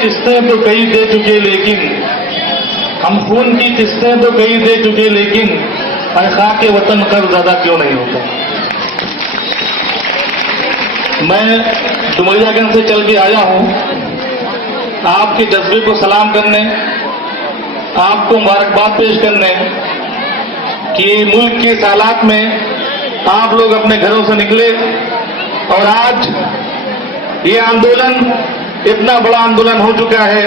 किस्तें तो कई दे चुके लेकिन हम खून की किस्तें तो कई दे चुके लेकिन खाके वतन कर्ज अदा क्यों नहीं होता। मैं डुमरियागंज से चल के आया हूं आपके जज्बे को सलाम करने, आपको मुबारकबाद पेश करने कि मुल्क के इस हालात में आप लोग अपने घरों से निकले और आज ये आंदोलन इतना बड़ा आंदोलन हो चुका है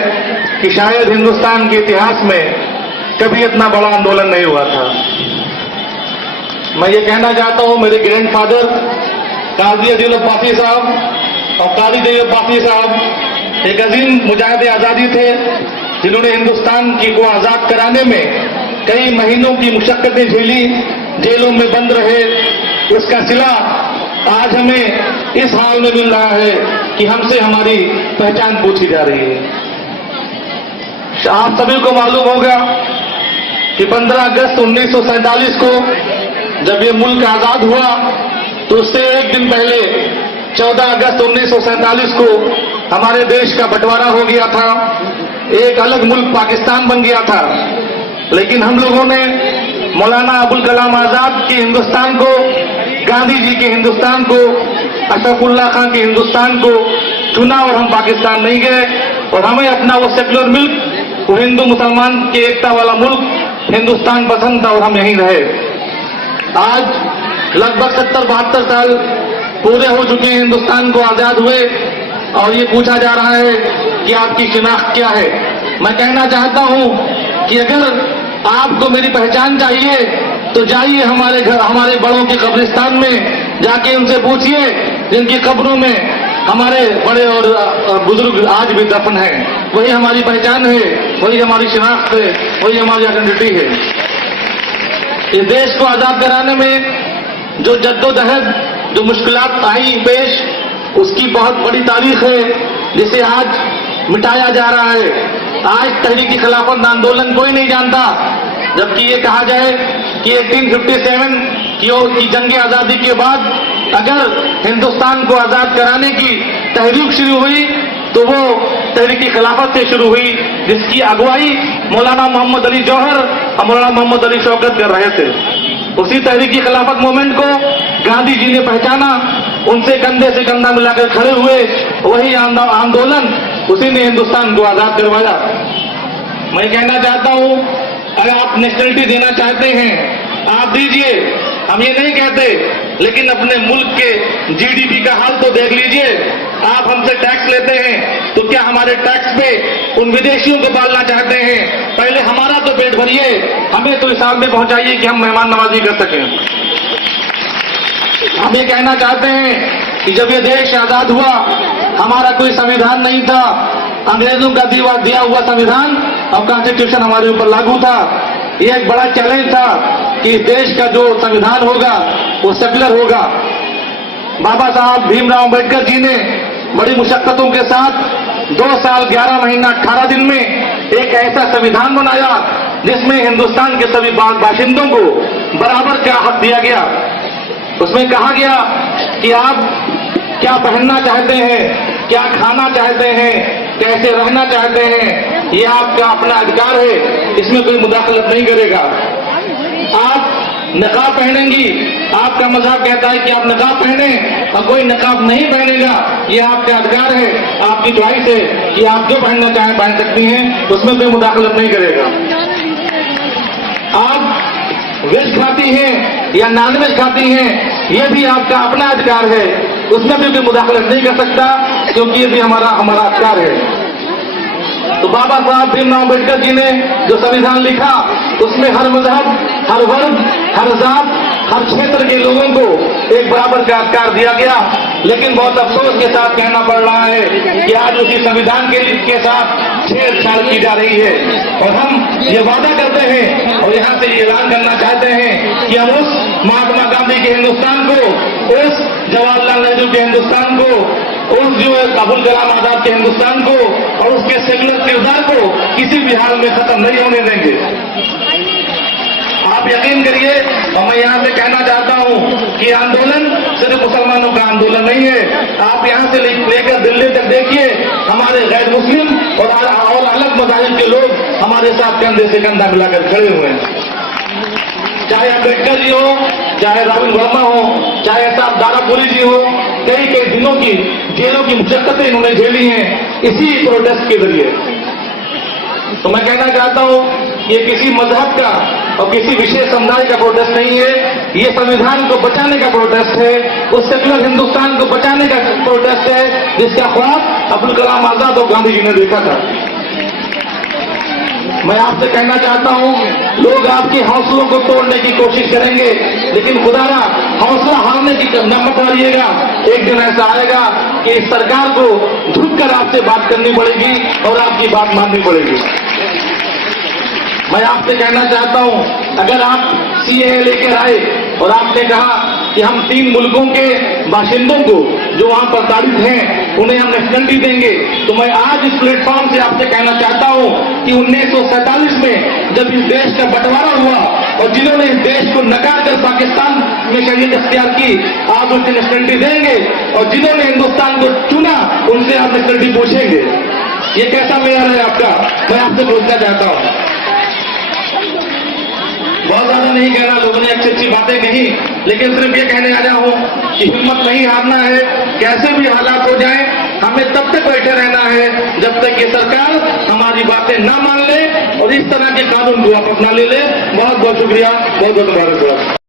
कि शायद हिंदुस्तान के इतिहास में कभी इतना बड़ा आंदोलन नहीं हुआ था। मैं ये कहना चाहता हूं, मेरे ग्रैंडफादर काजी अजील अब्बासी साहब और काजी जलील अब्बासी साहब एक अजीम मुजाहिद आजादी थे, जिन्होंने हिंदुस्तान को आजाद कराने में कई महीनों की मुशक्कतें झेली, जेलों में बंद रहे। उसका सिला आज हमें इस हाल में मिल रहा है कि हमसे हमारी पहचान पूछी जा रही है। आप सभी को मालूम होगा कि 15 अगस्त 1947 को जब ये मुल्क आजाद हुआ तो उससे एक दिन पहले 14 अगस्त 1947 को हमारे देश का बंटवारा हो गया था, एक अलग मुल्क पाकिस्तान बन गया था। लेकिन हम लोगों ने मौलाना अबुल कलाम आजाद के हिंदुस्तान को, गांधी जी के हिंदुस्तान को, अशरफुल्लाह खां के हिंदुस्तान को चुना और हम पाकिस्तान नहीं गए और हमें अपना वो सेक्युलर मुल्क, वो हिंदू मुसलमान की एकता वाला मुल्क हिंदुस्तान पसंद था और हम यहीं रहे। आज लगभग 70-72 साल पूरे हो चुके हैं हिंदुस्तान को आजाद हुए और ये पूछा जा रहा है कि आपकी शिनाख्त क्या है। मैं कहना चाहता हूं कि अगर आपको मेरी पहचान चाहिए तो जाइए हमारे घर, हमारे बड़ों के कब्रिस्तान में जाके उनसे पूछिए जिनकी कब्रों में हमारे बड़े और बुजुर्ग आज भी दफन हैं। वही हमारी पहचान है, वही हमारी शिनाख्त है, वही हमारी आइडेंटिटी है। इस देश को आजाद कराने में जो जद्दोजहद, जो मुश्किलात आई पेश, उसकी बहुत बड़ी तारीख है जिसे आज मिटाया जा रहा है। आज तहरीकी खिलाफत आंदोलन कोई नहीं जानता, जबकि ये कहा जाए कि 1857 की जंग आजादी के बाद अगर हिंदुस्तान को आजाद कराने की तहरीक शुरू हुई तो वो तहरीकी खिलाफत से शुरू हुई, जिसकी अगुवाई मौलाना मोहम्मद अली जौहर और मौलाना मोहम्मद अली शौकत कर रहे थे। उसी तहरीकी खिलाफत मूवमेंट को गांधी जी ने पहचाना, उनसे कंधे से कंधा मिलाकर खड़े हुए, वही आंदोलन उसी ने हिंदुस्तान को आजाद करवाया। मैं कहना चाहता हूं, अगर आप नेशनलिटी देना चाहते हैं आप दीजिए, हम ये नहीं कहते, लेकिन अपने मुल्क के जीडीपी का हाल तो देख लीजिए। आप हमसे टैक्स लेते हैं तो क्या हमारे टैक्स पे उन विदेशियों को डालना चाहते हैं? पहले हमारा तो पेट भरिए, हमें तो हिसाब में पहुंचाइए कि हम मेहमान नवाजी कर सकें। हम ये कहना चाहते हैं कि जब ये देश आजाद हुआ हमारा कोई संविधान नहीं था, अंग्रेजों का दिया हुआ संविधान और कॉन्स्टिट्यूशन हमारे ऊपर लागू था। ये एक बड़ा चैलेंज था कि देश का जो संविधान होगा वो सेक्युलर होगा। बाबा साहब भीमराव अम्बेडकर जी ने बड़ी मुशक्कतों के साथ 2 साल 11 महीना 18 दिन में एक ऐसा संविधान बनाया जिसमें हिंदुस्तान के सभी बाशिंदों को बराबर का हक दिया गया। उसमें कहा गया कि आप क्या पहनना चाहते हैं, क्या खाना चाहते हैं, कैसे रहना चाहते हैं, ये आपका अपना अधिकार है, इसमें कोई मुदाखलत नहीं करेगा। आप नकाब पहनेंगी, आपका मजहब कहता है कि आप नकाब पहने और कोई नकाब नहीं पहनेगा, ये आपका अधिकार है, आपकी च्वाइस है कि आप जो पहनना चाहें पहन सकती हैं, उसमें कोई मुदाखलत नहीं करेगा। आप वेज खाती हैं या नॉन वेज खाती हैं, ये भी आपका अपना अधिकार है, उसमें भी कोई मुदाखलत नहीं कर सकता, क्योंकि ये भी हमारा अधिकार है। तो बाबा साहब भीमराव अम्बेडकर जी ने जो संविधान लिखा उसमें हर मजहब, हर वर्ग, हर जात, हर क्षेत्र के लोगों को एक बराबर का अधिकार दिया गया। लेकिन बहुत अफसोस के साथ कहना पड़ रहा है कि आज उसी संविधान के साथ छेड़छाड़ की जा रही है और हम ये वादा करते हैं और यहाँ से ये ऐलान करना चाहते हैं कि हम उस महात्मा गांधी के हिंदुस्तान को, उस जवाहरलाल नेहरू के हिंदुस्तान को, उस जो अबुल कलाम आजाद के हिंदुस्तान को और उसके सेक्युलर किरदार को किसी भी हाल में खत्म नहीं होने देंगे। आप यकीन करिए, और मैं यहाँ से कहना चाहता हूँ कि आंदोलन सिर्फ मुसलमानों का आंदोलन नहीं है। आप यहाँ से लेकर दिल्ली तक देखिए, हमारे गैर मुस्लिम और अलग मज़ाहिब के लोग हमारे साथ कंधे से कंधा मिलाकर खड़े हुए हैं। चाहे अम्बेडकर जी हो, चाहे राहुल वर्मा हो, चाहे साहब दारापुरी जी हो, कई कई दिनों की जेलों की मुशक्कतें इन्होंने झेली हैं इसी प्रोटेस्ट के जरिए। तो मैं कहना चाहता हूं ये किसी मजहब का और किसी विशेष समुदाय का प्रोटेस्ट नहीं है, ये संविधान को बचाने का प्रोटेस्ट है, उस सेकुलर हिंदुस्तान को बचाने का प्रोटेस्ट है जिसका ख्वाब अब्दुल कलाम आजाद और गांधी जी ने देखा था। मैं आपसे कहना चाहता हूं, लोग आपके हौसलों को तोड़ने की कोशिश करेंगे, लेकिन खुदारा हौसला हारने की मत हारिएगा। एक दिन ऐसा आएगा कि इस सरकार को झुककर आपसे बात करनी पड़ेगी और आपकी बात माननी पड़ेगी। मैं आपसे कहना चाहता हूं, अगर आप सीएए लेकर आए और आपने कहा कि हम 3 मुल्कों के बाशिंदों को जो वहां प्रताड़ित हैं उन्हें हम नेशनलिटी देंगे, तो मैं आज इस प्लेटफॉर्म से आपसे कहना चाहता हूं कि 1947 में जब इस देश का बंटवारा हुआ और जिन्होंने इस देश को नकार कर पाकिस्तान में शरीयत इख्तियार की, आप उनसे नेशनलिटी देंगे, और जिन्होंने हिंदुस्तान को चुना उनसे आप नेशनलिटी पूछेंगे। ये कैसा मेयर है आपका? मैं आपसे पूछना चाहता हूं। बहुत ज्यादा नहीं कह रहा, लोगों ने अच्छी अच्छी बातें कही, लेकिन सिर्फ ये कहने आया हूं कि हिम्मत नहीं हारना है। कैसे भी हालात हो जाएं, हमें तब तक बैठे रहना है जब तक ये सरकार हमारी बातें ना मान ले और इस तरह के कानून को आप अपना ले। बहुत बहुत शुक्रिया, बहुत बहुत मुबारकबाद।